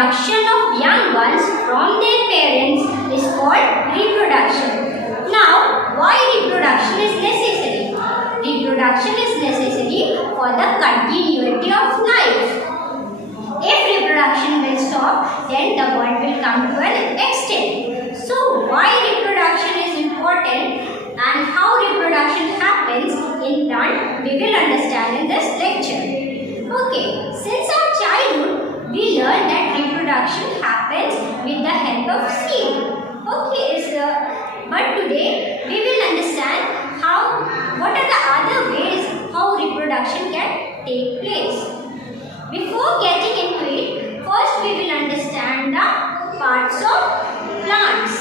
production of young ones from their parents is called reproduction. Now, why reproduction is necessary? Reproduction is necessary for the continuity of life. If reproduction will stop, then the world will come to an extent. So, why reproduction is important and how reproduction happens in plant, we will understand in this lecture. Okay, since our childhood, we learn that reproduction happens with the help of seed. Okay, but today we will understand what are the other ways how reproduction can take place. Before getting into it, first we will understand the parts of plants.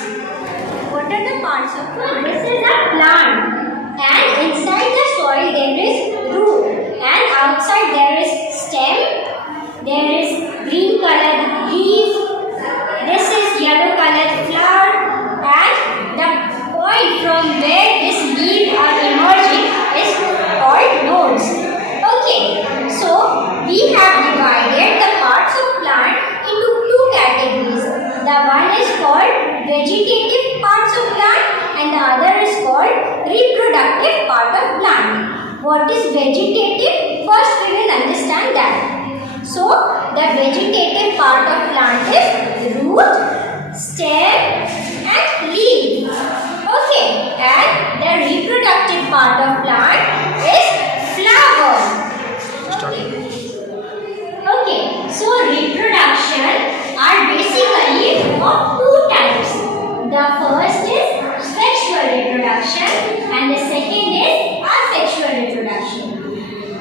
What are the parts of plant? This is a plant, and inside the soil there is root, and outside there is stem, there is green colored leaf, this is yellow colored flower, and the point from where these leaves are emerging is called nodes. Okay, so we have divided the parts of plant into two categories. The one is called vegetative parts of plant and the other is called reproductive part of plant. What is vegetative? First we will understand that. So the vegetative part of plant is root, stem and leaf. Okay, and the reproductive part of plant is flower. Okay, so reproduction are basically of two types. The first is sexual reproduction and the second is asexual reproduction.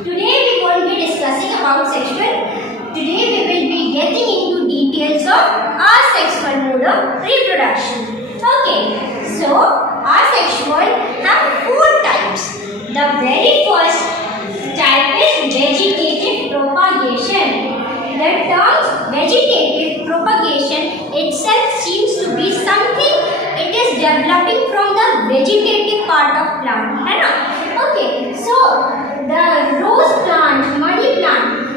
Today we won't be discussing about sexual. Today we will be getting into details of asexual mode of reproduction. Okay, so asexual have four types. The very first type is vegetative propagation. The term vegetative propagation itself seems to be something it is developing from the vegetative part of plant. Okay, so the rose plant, money plant,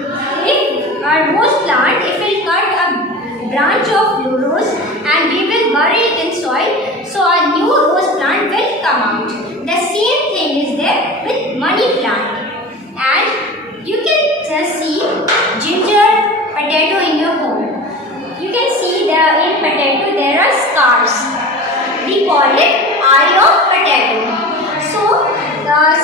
if a rose plant, if we cut a branch of rose and we will bury it in soil, so a new rose plant will come out. The same thing is there with money plant. And you can see ginger potato in your home. You can see in potato there are scars. We call it eye of potato. So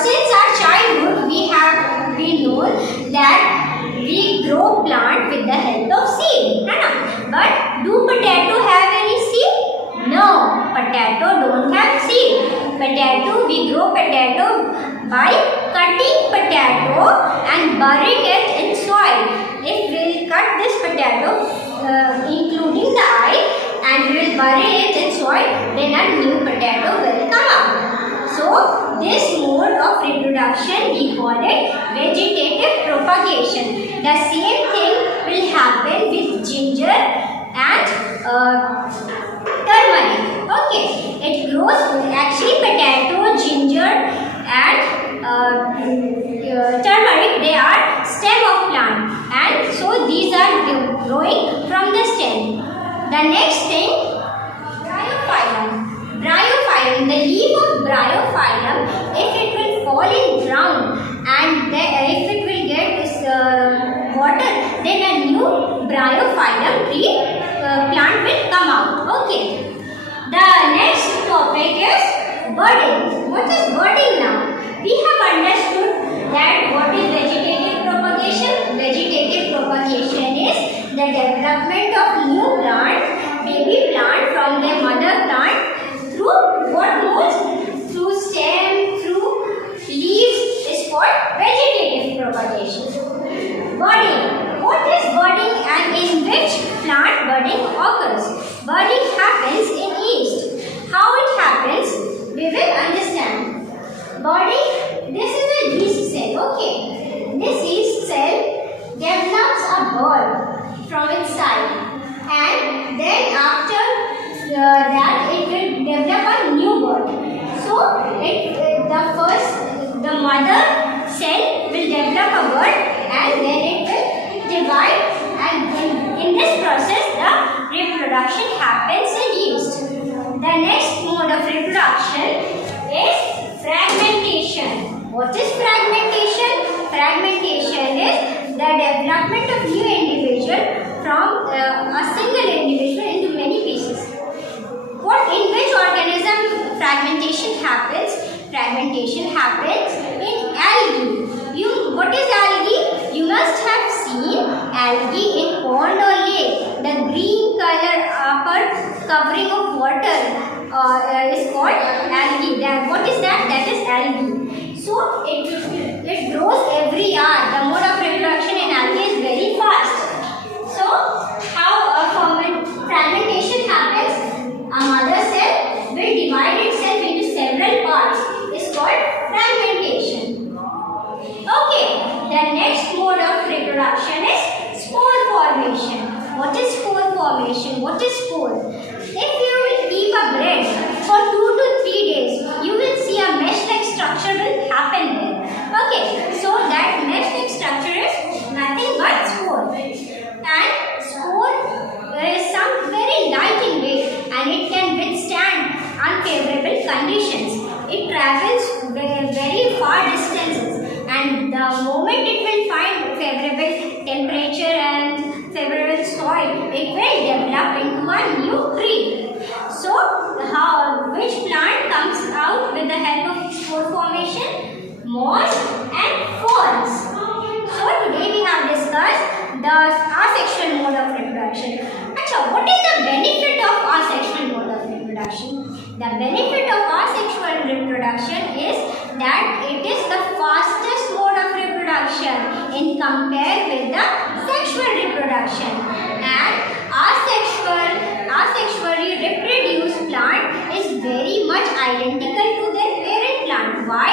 since our childhood we have been known that we grow plant with the help of seed. But do potato have any seed? No, potato don't have seed. We grow potato by cutting potato and burying it in soil. If we will cut this potato including the eye and we will bury it in soil, then a new potato will come out. So this mode of reproduction we call it vegetative propagation. The same thing will happen with ginger and turmeric. Okay, it grows actually potato, ginger and turmeric, they are stem of plant, and so these are growing from the stem. The next thing, bryophyllum. Bryophyllum, the leaf of bryophyllum, if it will fall in ground and if it will get this water, then a new bryophyllum tree plant will come out. Okay. The next topic is budding. What is budding now? We have understood that what is vegetative propagation. Vegetative propagation is the development of new plant, baby plant from their mother plant through what modes? Through stem, through leaves is called vegetative propagation. Budding. What is budding and in which plant budding occurs? Budding happens in yeast. How it happens? We will understand. Budding, this is a yeast cell. Okay. This yeast cell develops a bud from inside, and then after that it will develop a new bud. So the mother cell will develop a bud and then it will divide, and in this process What is fragmentation? Fragmentation is the development of new individual from a single individual into many pieces. In which organism fragmentation happens? Fragmentation happens in algae. What is algae? You must have seen algae in pond or lake. The green color upper covering of water is called algae. What is that? That is algae. So it grows every hour. The mode of reproduction in algae is very fast. So how fragmentation happens? A mother cell will divide itself into several parts. It's called fragmentation. Okay, the next mode of reproduction is spore formation. What is spore formation? What is spore? If you will keep a bread for 2 to 3 days, you will see a mesh-like structure will happen there. Okay, so that mesh-like structure is nothing but spore. And spore is some very light in weight and it can withstand unfavorable conditions. It travels very far distances, and the moment it will find favorable temperature and favorable soil, it will develop into a new tree. So, which plant comes out with the help of spore formation? Moss and ferns. So, today we have discussed the asexual mode of reproduction. What is the benefit of asexual mode of reproduction? The benefit of asexual reproduction is that it is the fastest mode of reproduction in compared with the sexual reproduction. And asexually reproduced plant is very much identical to their parent plant. Why?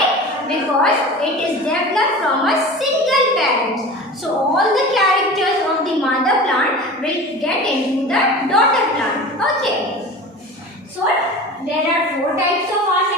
Because it is developed from a single parent. So all the characters of the mother plant will get into the daughter plant. Okay. So there are 4 types of asexual